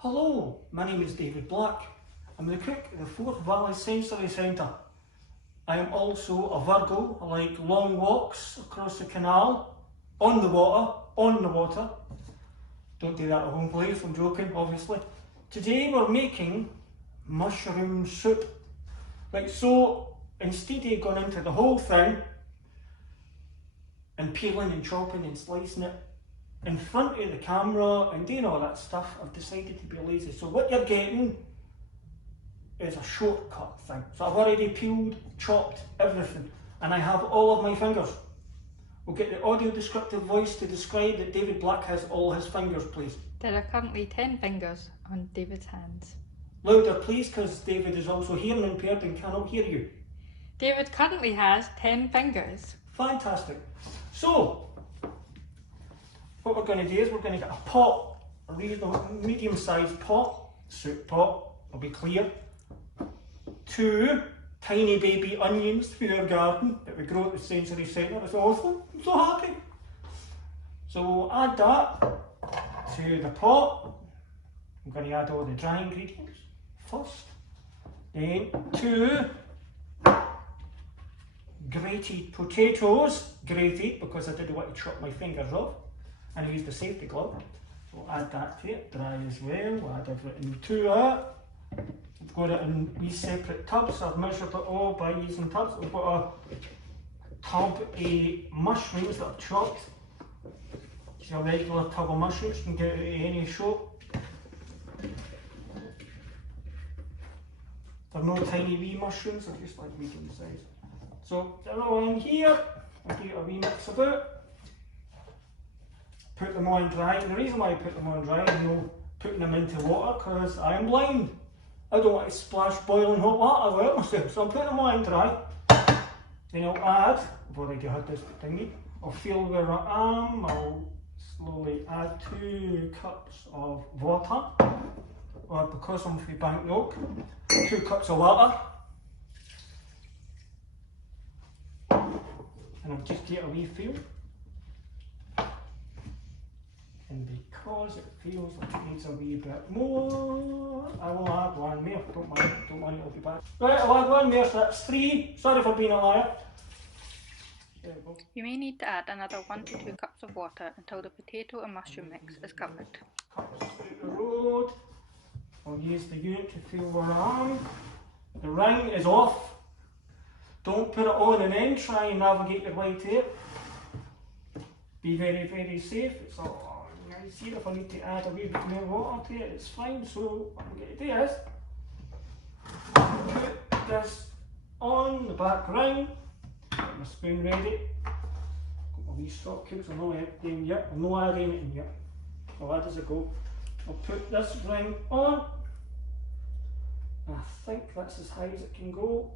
Hello, my name is David Black. I'm the cook at the Forth Valley Sensory Centre. I am also a Virgo. I like long walks across the canal, on the water. Don't do that at home please, I'm joking obviously. Today we're making mushroom soup. Like so, instead of going into the whole thing and peeling and chopping and slicing it in front of the camera and doing all that stuff, I've decided to be lazy. So what you're getting is a shortcut thing. So I've already peeled, chopped everything, and I have all of my fingers. We'll get the audio descriptive voice to describe that David Black has all his fingers, please. There are currently 10 fingers on David's hands. Louder please, because David is also hearing impaired and cannot hear you. David currently has 10 fingers. Fantastic. So, what we're going to do is we're going to get a pot, a reasonable medium-sized pot, soup pot, I'll be clear. 2 tiny baby onions for our garden that we grow at the Sensory Centre. It's awesome, I'm so happy. So we'll add that to the pot. I'm going to add all the dry ingredients first. Then 2 grated potatoes, grated because I didn't want to chop my fingers off. And I used a safety glove. So we'll add that to it, dry as well. We'll add everything to it. I've got it in these separate tubs. I've measured it all by using tubs. I've got a tub of mushrooms that I've chopped. It's a regular tub of mushrooms, you can get it at any shop. They're no tiny wee mushrooms, they're just like medium size. So they're all in here. I'll do a wee mix about. Put them on dry, and the reason why I put them on dry is putting them into water because I am blind. I don't want to splash boiling hot water over myself, so I'm putting them on dry. Then I'll add, I've already had this thingy, I'll feel where I am, I'll slowly add 2 cups of water, or because I'm from Bangkok, 2 cups of water. And I'll just get a wee feel. And because it feels like it needs a wee bit more, I will add 1 more. Don't mind, it'll be back. Right, I'll add 1 more, so that's 3. Sorry for being a liar. There we go. You may need to add another 1 to 2 cups of water until the potato and mushroom mix is covered. Cups out the road. I'll use the unit to feel where I am. The ring is off. Don't put it on and then try and navigate your way to it. Be very, very safe. It's all nice here. If I need to add a wee bit more water to it, it's fine. So what I'm going to do is put this on the back ring. Get my spoon ready. Got my wee stock cubes. I'm not adding yet. I'm not adding anything yet. I'll add as I go. I'll put this ring on. I think that's as high as it can go.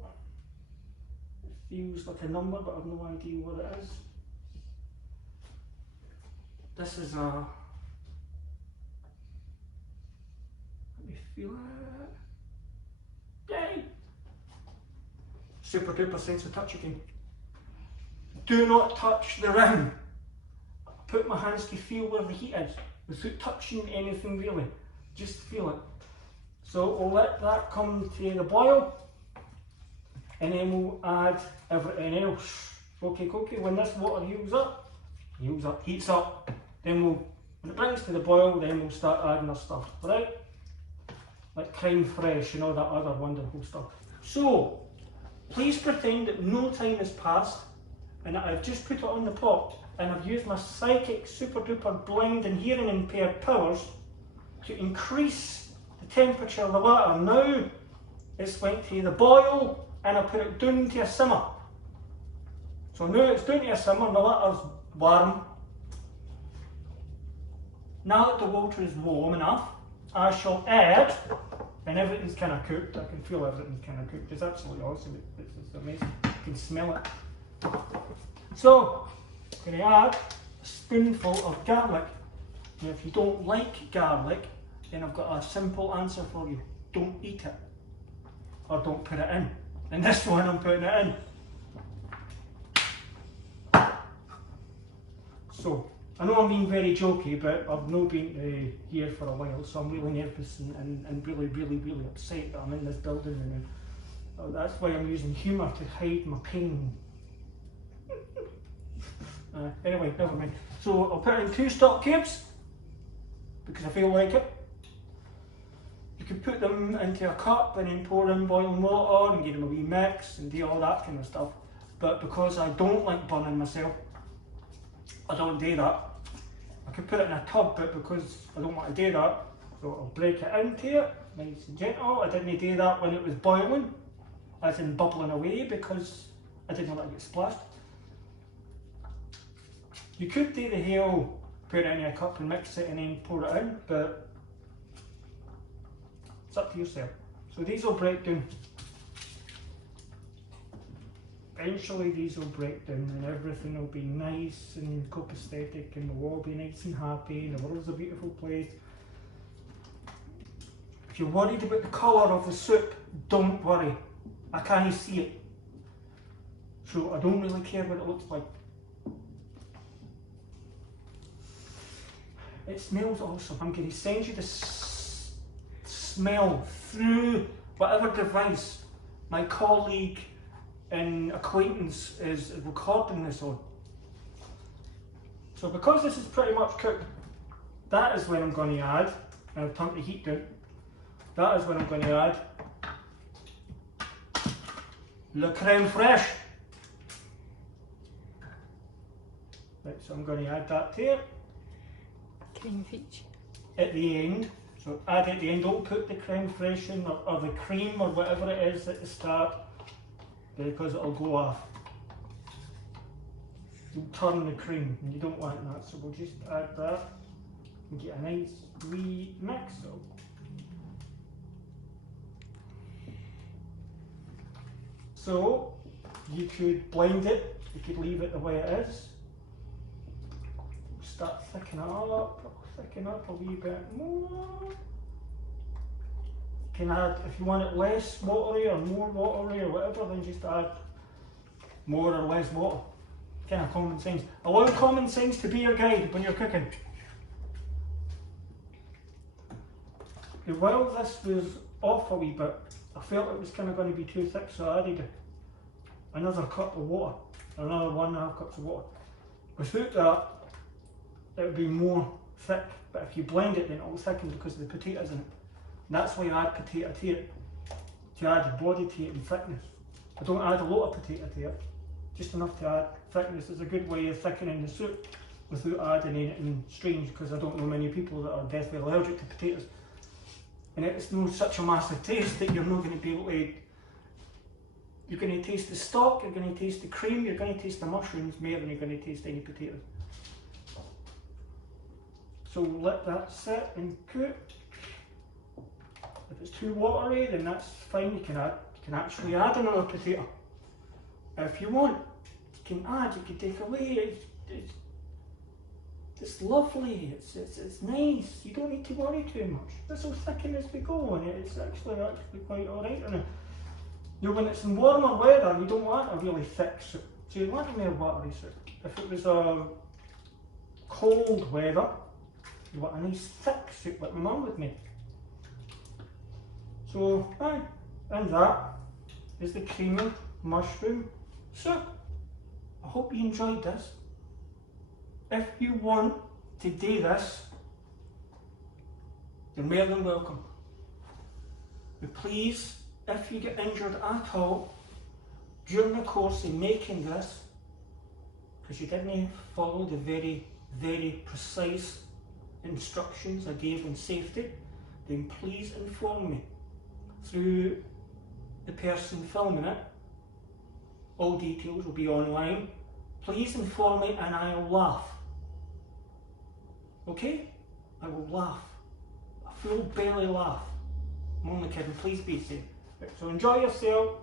It feels like a number, but I've no idea what it is. This is a, let me feel it. Yay! Super duper sense of touch again. Do not touch the ring. Put my hands to feel where the heat is without touching anything really. Just feel it. So we'll let that come to the boil and then we'll add everything else. Okay, when this water heats up, then when it brings to the boil, then we'll start adding our stuff, right? Like creme fraiche and all that other wonderful stuff. So, please pretend that no time has passed and that I've just put it on the pot and I've used my psychic super duper blind and hearing impaired powers to increase the temperature of the water. Now it's went to the boil and I put it down to a simmer. So now it's down to a simmer and the water's warm. Now that the water is warm enough, I shall add, and everything's kind of cooked, I can feel everything's kind of cooked, it's absolutely awesome, it's amazing, you can smell it. So, I'm going to add a spoonful of garlic. Now if you don't like garlic, then I've got a simple answer for you, don't eat it, or don't put it in. In this one I'm putting it in. So, I know I'm being very jokey, but I've not been here for a while, so I'm really nervous and really upset that I'm in this building, and that's why I'm using humour to hide my pain. Anyway, never mind. So I'll put in 2 stock cubes because I feel like it. You can put them into a cup and then pour in boiling water and give them a wee mix and do all that kind of stuff. But because I don't like burning myself, I don't do that. I could put it in a tub, but because I don't want to do that, so I'll break it into it, nice and gentle. I didn't do that when it was boiling, as in bubbling away, because I didn't want to get splashed. You could do the hell, put it in a cup and mix it and then pour it in, but it's up to yourself. So these will break down. Eventually these will break down and everything will be nice and copacetic and we'll all be nice and happy and the world's a beautiful place. If you're worried about the colour of the soup, don't worry. I can't see it. So I don't really care what it looks like. It smells awesome. I'm going to send you the smell through whatever device my colleague and acquaintance is recording this on. So because this is pretty much cooked, that is when I'm going to add, and I've turned the heat down, that is when I'm going to add le crème fraîche. Right, so I'm going to add that to it. Cream feature. At the end, so add at the end, don't put the crème fraîche in or the cream or whatever it is at the start, because it'll go off. You'll turn the cream and you don't want that, so we'll just add that and get a nice wee mix. So you could blend it, you could leave it the way it is. Start thicken up a wee bit more. You can add, if you want it less watery or more watery or whatever, then just add more or less water. Kind of common sense. Allow common sense to be your guide when you're cooking. While this was off a wee bit, I felt it was kind of going to be too thick, so I added another cup of water, another 1.5 cups of water. Without that, it would be more thick, but if you blend it, then it'll thicken because of the potatoes in it. And that's why I add potato to it, to add body to it and thickness. I don't add a lot of potato to it, just enough to add thickness. It's a good way of thickening the soup without adding anything strange, because I don't know many people that are deathly allergic to potatoes. And it's not such a massive taste that you're not going to be able to, you're going to taste the stock, you're going to taste the cream, you're going to taste the mushrooms more than you're going to taste any potatoes. So let that sit and cook. If it's too watery, then that's fine. You can actually add another potato if you want. You can add, you can take away. It's lovely. It's nice. You don't need to worry too much. This will thicken as we go, and it's actually quite alright. And you know, when it's in warmer weather, you don't want a really thick soup. So you want a more watery soup. If it was a cold weather, you want a nice thick soup like my mum would make. So, and that is the creamy mushroom soup. I hope you enjoyed this. If you want to do this, you're more than welcome. But please, if you get injured at all during the course of making this, because you didn't follow the very precise instructions I gave on safety, then please inform me through the person filming it. All details will be online. Please inform me and I'll laugh. Okay? I will laugh. A full belly laugh. I'm only kidding, please be safe. Right, so enjoy yourself.